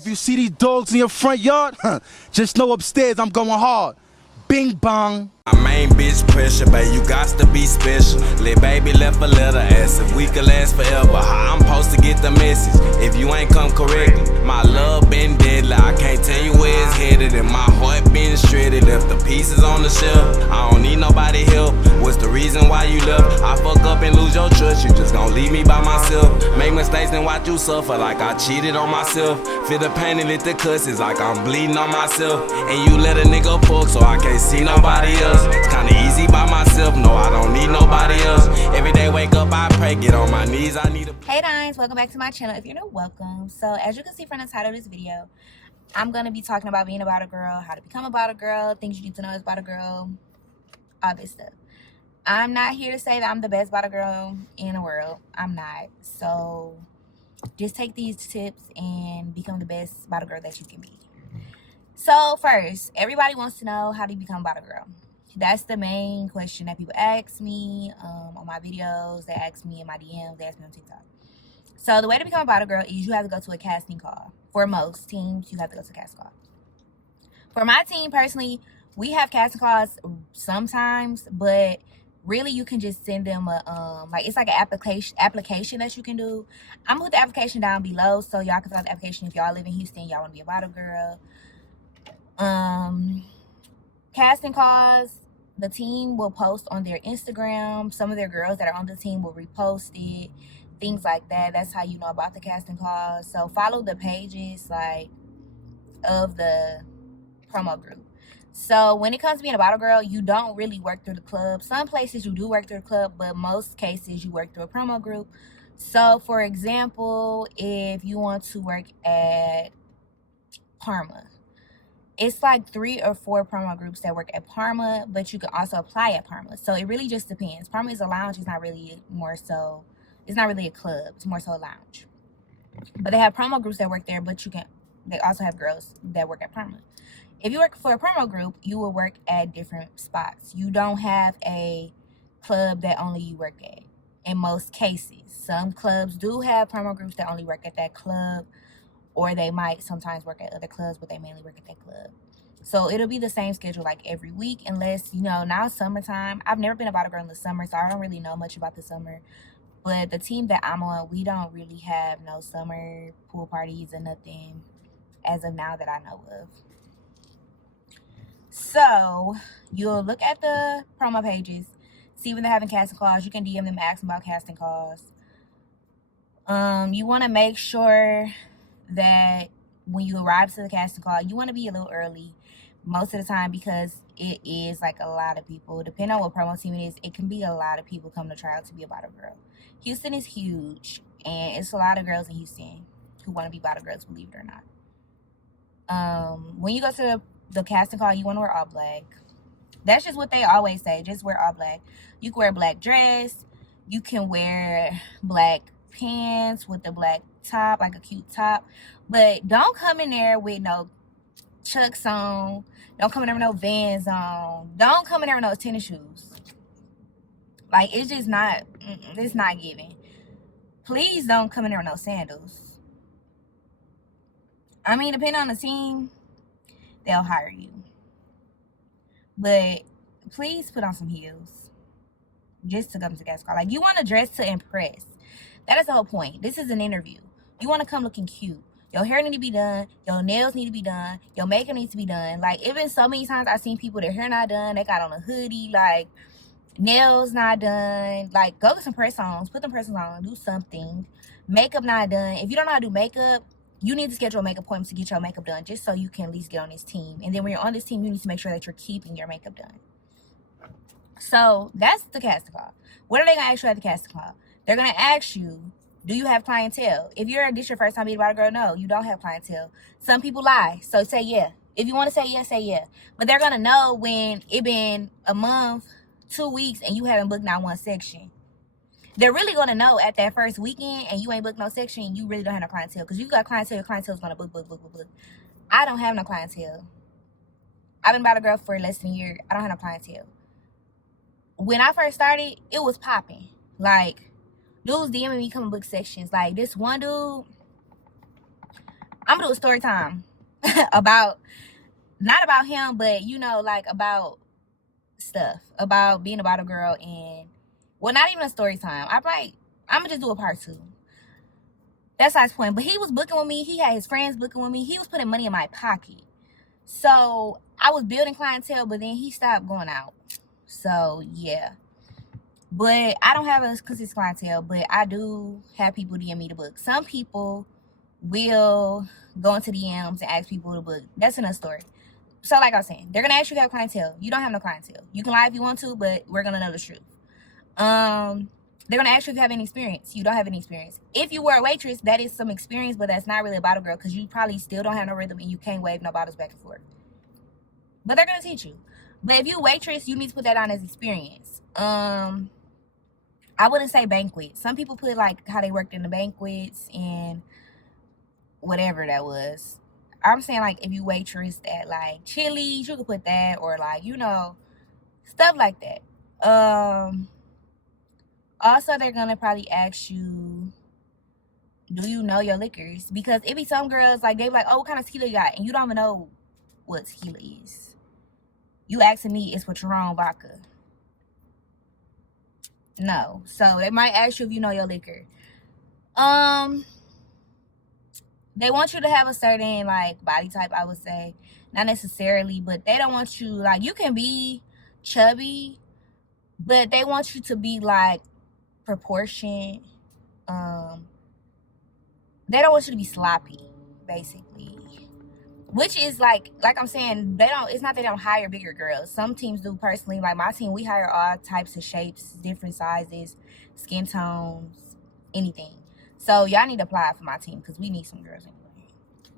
If you see these dogs in your front yard, just know upstairs I'm going hard. Bing bong. My main bitch pressure, babe, you got to be special. Let baby left a letter, ask if we could last forever. How I'm supposed to get the message if you ain't come correctly? My love been deadly, I can't tell you where it's headed. And my heart been shredded, left the pieces on the shelf. I don't need nobody help, what's the reason why you left? I fuck up and lose your trust, you just gon' leave me by myself. Make mistakes and watch you suffer like I cheated on myself. Feel the pain and let the cusses like I'm bleeding on myself. And you let a nigga fuck so I can't see nobody else. It's kinda easy by myself, no I don't need nobody else. Every day wake up I pray, get on my knees, I need a... Hey guys, welcome back to my channel. If you're new, welcome. So as you can see from the title of this video, I'm gonna be talking about being a bottle girl, how to become a bottle girl, things you need to know as a bottle girl, all this stuff. I'm not here to say that I'm the best bottle girl in the world. I'm not. So just take these tips and become the best bottle girl that you can be. So first, everybody wants to know, how do you become a bottle girl? That's the main question that people ask me on my videos. They ask me in my DMs. They ask me on TikTok. So the way to become a bottle girl is you have to go to a casting call. For most teams, you have to go to a casting call. For my team, personally, we have casting calls sometimes, but really you can just send them a like, it's like an application that you can do. I'm gonna put the application down below so y'all can fill out the application if y'all live in Houston, y'all want to be a bottle girl. Casting calls, the team will post on their Instagram. Some of their girls that are on the team will repost it, things like that. That's how you know about the casting calls. So follow the pages like of the promo group. So when it comes to being a bottle girl, you don't really work through the club. Some places you do work through the club, but most cases you work through a promo group. So for example, if you want to work at Parma, it's like 3 or 4 promo groups that work at Parma, but you can also apply at Parma. So it really just depends. Parma is a lounge. It's not really it's not really a club. It's more so a lounge. But they have promo groups that work there, but they also have girls that work at Parma. If you work for a promo group, you will work at different spots. You don't have a club that only you work at in most cases. Some clubs do have promo groups that only work at that club, or they might sometimes work at other clubs, but they mainly work at that club. So it'll be the same schedule like every week, unless, you know, now summertime. I've never been a bottle girl in the summer, so I don't really know much about the summer. But the team that I'm on, we don't really have no summer pool parties or nothing as of now that I know of. So you'll look at the promo pages, see when they're having casting calls. You can DM them, ask them about casting calls. You want to make sure that when you arrive to the casting call, you want to be a little early most of the time, because it is like a lot of people. Depending on what promo team it is, it can be a lot of people come to try out to be a bottle girl. Houston is huge, and it's a lot of girls in Houston who want to be bottle girls, believe it or not. When you go to the casting call, you want to wear all black. That's just what they always say, just wear all black. You can wear a black dress, you can wear black pants with a black top, like a cute top, but don't come in there with no Chucks on. Don't come in there with no Vans on. Don't come in there with no tennis shoes. Like, it's just not, it's not giving. Please don't come in there with no sandals. I mean, depending on the team, they'll hire you, but please put on some heels just to come to the casting call. Like, you want to dress to impress. That is the whole point. This is an interview. You want to come looking cute. Your hair need to be done. Your nails need to be done. Your makeup needs to be done. Like, it been so many times I've seen people, their hair not done. They got on a hoodie, like, nails not done. Like, go get some press-ons. Put them press-ons on. Do something. Makeup not done. If you don't know how to do makeup, you need to schedule a makeup appointment to get your makeup done, just so you can at least get on this team. And then when you're on this team, you need to make sure that you're keeping your makeup done. So that's the casting call. What are they going to ask you at the casting call? They're going to ask you, do you have clientele? If this your first time being a bottle girl, no, you don't have clientele. Some people lie, so say yeah. If you want to say yes, say yeah. But they're going to know when it been a month, 2 weeks, and you haven't booked not one section. They're really going to know at that first weekend and you ain't booked no section, you really don't have no clientele. Because you got clientele, your clientele is going to book. I don't have no clientele. I've been a bottle girl for less than a year. I don't have no clientele. When I first started, it was popping. Like, dudes DMing me coming book sections. Like, this one dude, I'm gonna do a story time about, not about him, but you know, like about stuff, about being about a girl. And well, not even a story time. I'm gonna just do a part 2. That's not his point. But he was booking with me. He had his friends booking with me. He was putting money in my pocket. So I was building clientele, but then he stopped going out. So yeah. But I don't have a consistent clientele, but I do have people DM me to book. Some people will go into DMs and ask people to book. That's another story. So like I was saying, they're gonna ask you to have clientele. You don't have no clientele. You can lie if you want to, but we're gonna know the truth. They're gonna ask you if you have any experience. You don't have any experience. If you were a waitress, that is some experience, but that's not really a bottle girl, because you probably still don't have no rhythm and you can't wave no bottles back and forth. But they're gonna teach you. But if you a waitress, you need to put that on as experience. I wouldn't say banquets. Some people put like how they worked in the banquets and whatever that was. I'm saying like if you waitress at like Chili's, you could put that, or like, you know, stuff like that. Also, they're gonna probably ask you, do you know your liquors? Because it be some girls like they be like, oh, what kind of tequila you got? And you don't even know what tequila is. You asking me it's Patron vodka. No. So they might ask you if you know your liquor. They want you to have a certain like body type, I would say. Not necessarily, but they don't want you, like, you can be chubby, but they want you to be like proportioned. They don't want you to be sloppy, basically. Which is like I'm saying, it's not that they don't hire bigger girls. Some teams do. Personally, like my team, we hire all types of shapes, different sizes, skin tones, anything. So y'all need to apply for my team, because we need some girls anyway.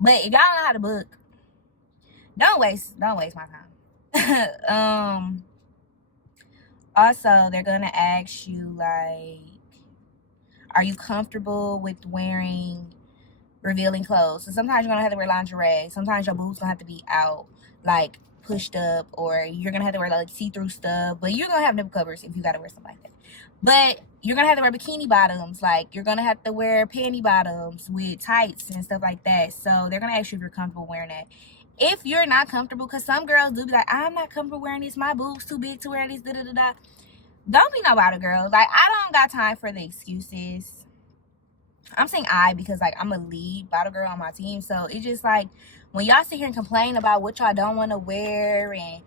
But if y'all don't know how to book, don't waste my time. Also, they're gonna ask you like, are you comfortable with wearing revealing clothes? So sometimes you're gonna have to wear lingerie. Sometimes your boobs gonna have to be out, like pushed up, or you're gonna have to wear like see-through stuff. But you're gonna have nipple covers if you gotta wear something like that. But you're gonna have to wear bikini bottoms. Like you're gonna have to wear panty bottoms with tights and stuff like that. So they're gonna ask you if you're comfortable wearing that. If you're not comfortable, because some girls do be like, I'm not comfortable wearing this. My boobs too big to wear this. Da da da da. Don't be no bottle girl. Like, I don't got time for the excuses. I'm saying because like I'm a lead bottle girl on my team. So it's just like when y'all sit here and complain about what y'all don't want to wear and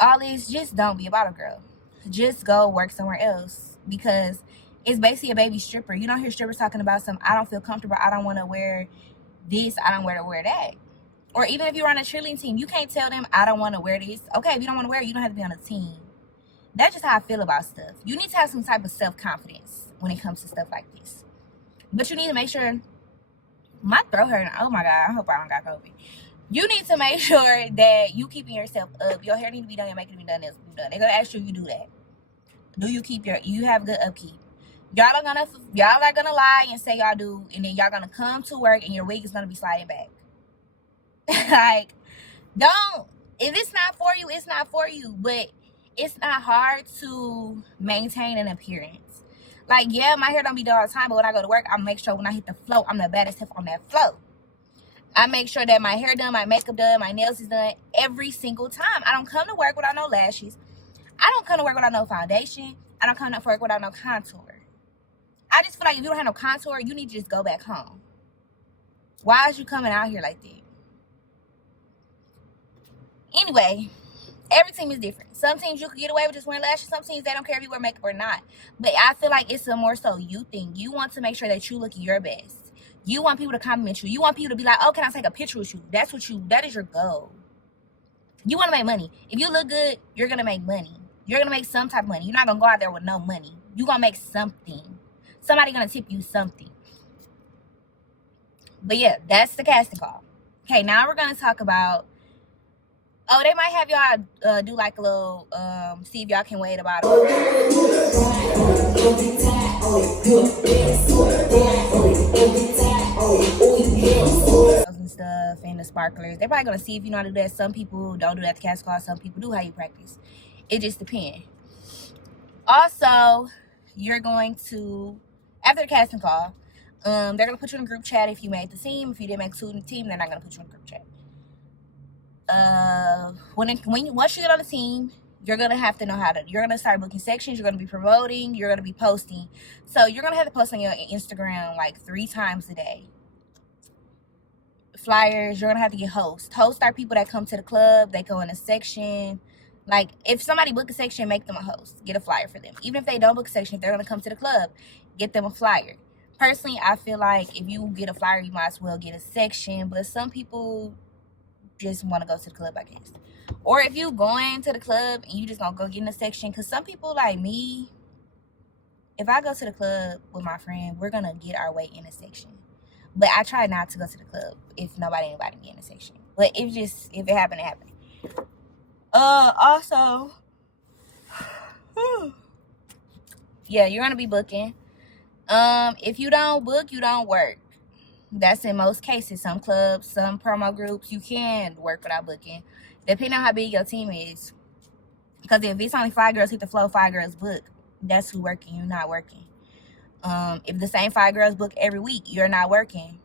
all this, just don't be a bottle girl. Just go work somewhere else, because it's basically a baby stripper. You don't hear strippers talking about I don't feel comfortable, I don't want to wear this, I don't want to wear that. Or even if you're on a cheerleading team, you can't tell them I don't want to wear this. Okay, if you don't want to wear it, you don't have to be on a team. That's just how I feel about stuff. You need to have some type of self-confidence when it comes to stuff like this. But you need to make sure, my throat hurting. Oh my God, I hope I don't got COVID. You need to make sure that you keeping yourself up. Your hair need to be done, your makeup need to be done, this be done. They're gonna ask you if you do that. Do you you have good upkeep? Y'all are gonna lie and say y'all do, and then y'all gonna come to work and your wig is gonna be sliding back. Like, if it's not for you, it's not for you. But it's not hard to maintain an appearance. Like, yeah, my hair don't be done all the time, but when I go to work, I make sure when I hit the floor, I'm the baddest hip on that floor. I make sure that my hair done, my makeup done, my nails is done every single time. I don't come to work without no lashes. I don't come to work without no foundation. I don't come to work without no contour. I just feel like if you don't have no contour, you need to just go back home. Why is you coming out here like that? Anyway, every team is different. Some teams you can get away with just wearing lashes. Some teams, they don't care if you wear makeup or not. But I feel like it's a more so you thing. You want to make sure that you look your best. You want people to compliment you. You want people to be like, oh, can I take a picture with you? That is your goal. You want to make money. If you look good, you're going to make money. You're going to make some type of money. You're not going to go out there with no money. You're going to make something. Somebody going to tip you something. But yeah, that's the casting call. Okay, now we're going to talk about, oh, they might have y'all do like a little, see if y'all can wait about and stuff and the sparklers. They're probably gonna see if you know how to do that. Some people don't do that to cast call. Some people do how you practice. It just depends. Also, you're going to, after the casting call, They're gonna put you in a group chat if you made the team. If you didn't make the team, they're not gonna put you in a group chat. Once you get on the team, you're gonna have to know you're gonna start booking sections, you're gonna be promoting, you're gonna be posting. So you're gonna have to post on your Instagram like 3 times a day. Flyers, you're gonna have to get hosts. Hosts are people that come to the club, they go in a section. Like, if somebody book a section, make them a host. Get a flyer for them. Even if they don't book a section, if they're gonna come to the club, get them a flyer. Personally, I feel like if you get a flyer, you might as well get a section. But some people just want to go to the club, I guess. Or if you going to the club and you just gonna go get in a section, because some people like me, if I go to the club with my friend, we're gonna get our way in a section. But I try not to go to the club if anybody me in a section. But if it happened, it happened. Also, yeah, you're gonna be booking. If you don't book, you don't work. That's in most cases. Some clubs, some promo groups, you can work without booking, depending on how big your team is. Because if it's only 5 girls hit the flow, 5 girls book, that's who working. You're not working. If the same 5 girls book every week, you're not working.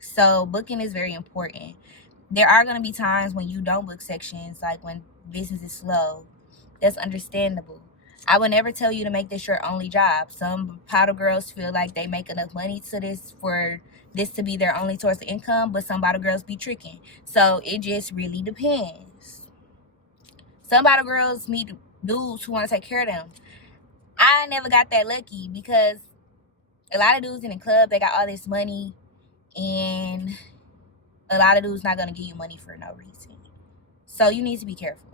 So booking is very important. There are going to be times when you don't book sections, like when business is slow. That's understandable. I would never tell you to make this your only job. Some bottle girls feel like they make enough money for this to be their only source of income, but some bottle girls be tricking. So it just really depends. Some bottle girls meet dudes who want to take care of them. I never got that lucky because a lot of dudes in the club, they got all this money, and a lot of dudes not going to give you money for no reason. So you need to be careful.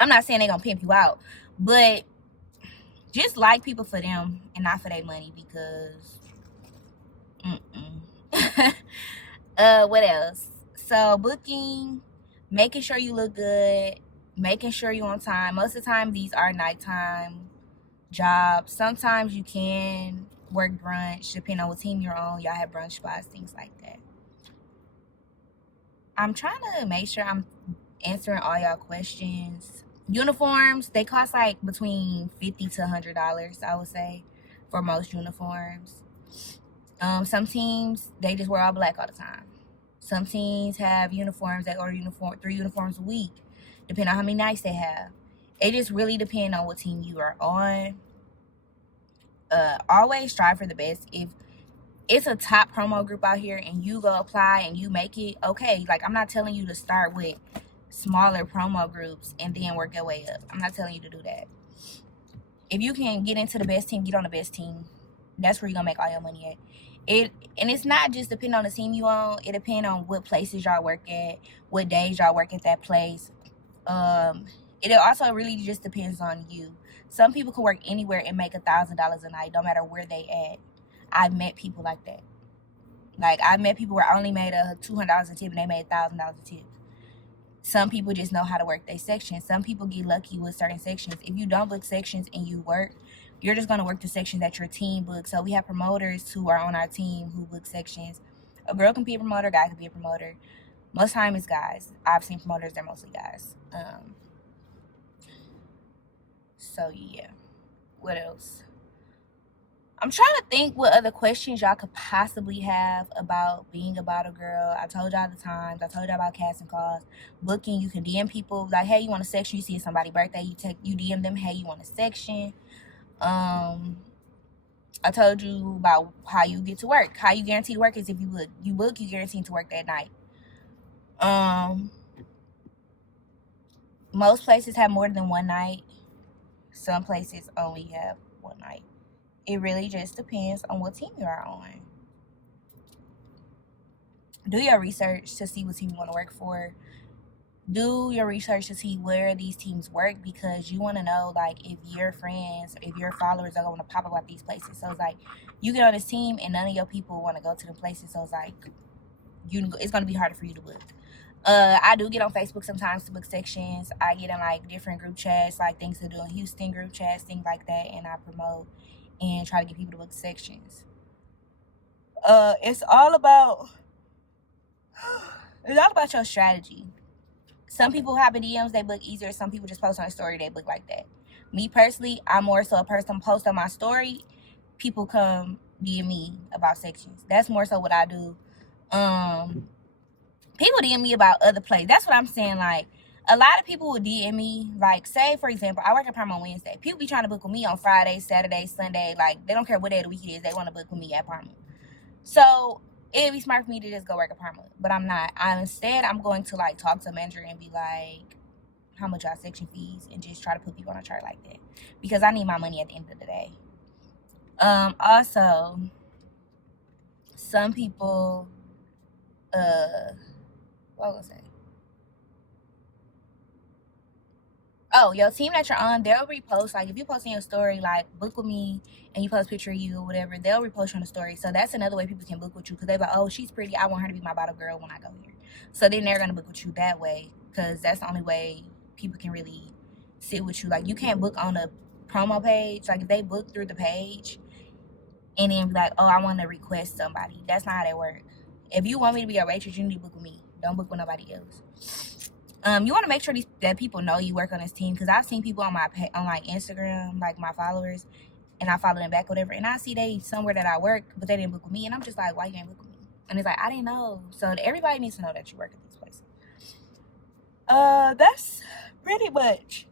I'm not saying they're going to pimp you out, but just like people for them and not for their money, because what else? So booking, making sure you look good, making sure you're on time. Most of the time, these are nighttime jobs. Sometimes you can work brunch, depending on what team you're on. Y'all have brunch spots, things like that. I'm trying to make sure I'm answering all y'all questions. Uniforms, they cost like between $50 to $100, I would say, for most uniforms. Some teams, they just wear all black all the time. Some teams have uniforms that order 3 uniforms a week, depending on how many nights they have. It just really depends on what team you are on. Always strive for the best. If it's a top promo group out here and you go apply and you make it, okay. Like, I'm not telling you to start with smaller promo groups and then work your way up. I'm not telling you to do that. If you can get into the best team, get on the best team. That's where you're gonna make all your money at. And it's not just depending on the team you own. It depends on what places y'all work at, what days y'all work at that place. It also really just depends on you. Some people can work anywhere and make $1,000 a night, no matter where they at. I've met people like that. Like, I've met people where I only made $200 a tip and they made $1,000 a tip. Some people just know how to work their sections. Some people get lucky with certain sections. If you don't book sections and you work, you're just going to work the sections that your team books. So we have promoters who are on our team who book sections. A girl can be a promoter, a guy can be a promoter. Most time it's guys. I've seen promoters, they're mostly guys. So yeah. What else? I'm trying to think what other questions y'all could possibly have about being a bottle girl. I told y'all the times. I told y'all about casting calls. Booking, you can DM people like, hey, you want a section? You see somebody's birthday, you DM them, hey, you want a section? I told you about how you get to work. How you guarantee to work is if you book. You book, you guarantee to work that night. Most places have more than one night. Some places only have one night. It really just depends on what team you are on. Do your research to see what team you want to work for. Do your research to see where these teams work, because you want to know, like, if your friends, if your followers are going to pop up at these places. So it's like, you get on this team and none of your people want to go to the places. So it's like, it's going to be harder for you to book. I do get on Facebook sometimes to book sections. I get in like different group chats, like things to do in Houston group chats, things like that, and I promote and try to get people to book sections. It's all about your strategy. Some people have DMs, they book easier. Some people just post on a story, they book like that. Me personally, I'm more so a person post on my story. People come DM me about sections. That's more so what I do. People DM me about other plays. That's what I'm saying. Like, a lot of people will DM me. Like, say, for example, I work at Parma on Wednesday. People be trying to book with me on Friday, Saturday, Sunday. Like, they don't care what day of the week it is. They want to book with me at Parma. So, it'd be smart for me to just go work at Parma. But I'm not. Instead, I'm going to, like, talk to a manager and be like, how much y'all section fees? And just try to put people on a chart like that. Because I need my money at the end of the day. Also, some people, what was it? Oh, your team that you're on, they'll repost. Like, if you post in your story, like, book with me, and you post a picture of you or whatever, they'll repost you on the story. So that's another way people can book with you, because they're like, oh, she's pretty, I want her to be my bottle girl when I go here. So then they're going to book with you that way, because that's the only way people can really sit with you. Like, you can't book on the promo page. Like, if they book through the page and then be like, oh, I want to request somebody, that's not how that works. If you want me to be a waitress, you need to book with me. Don't book with nobody else. You want to make sure that people know you work on this team, because I've seen people on like Instagram, like my followers, and I follow them back, whatever, and I see they somewhere that I work, but they didn't book with me, and I'm just like, why you ain't book with me? And it's like, I didn't know. So everybody needs to know that you work at this place. That's pretty much.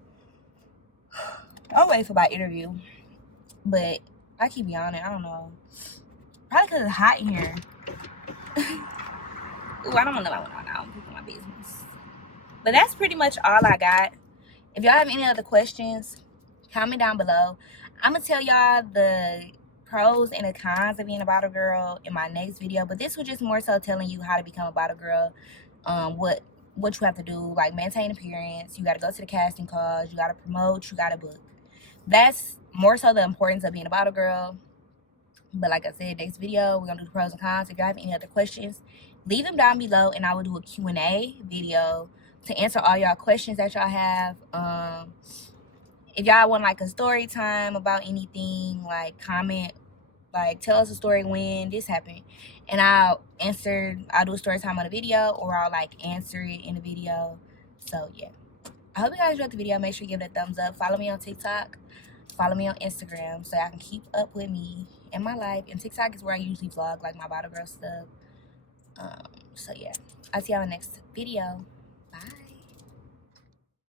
I'll wait for my interview, but I keep yawning. I don't know. Probably because it's hot in here. Ooh, I don't want to know what I'm doing my business. But that's pretty much all I got. If y'all have any other questions, comment down below. I'm going to tell y'all the pros and the cons of being a bottle girl in my next video. But this was just more so telling you how to become a bottle girl. What you have to do, like maintain appearance. You got to go to the casting calls. You got to promote. You got to book. That's more so the importance of being a bottle girl. But like I said, next video, we're going to do the pros and cons. If y'all have any other questions, leave them down below, and I will do a Q&A video to answer all y'all questions that y'all have. If y'all want like a story time about anything, like comment, like tell us a story when this happened, and I'll do a story time on a video, or I'll like answer it in a video. So yeah, I hope you guys enjoyed the video. Make sure you give it a thumbs up. Follow me on TikTok, follow me on Instagram, so I can keep up with me and my life. And TikTok is where I usually vlog like my bottle girl stuff. So yeah, I'll see y'all in the next video.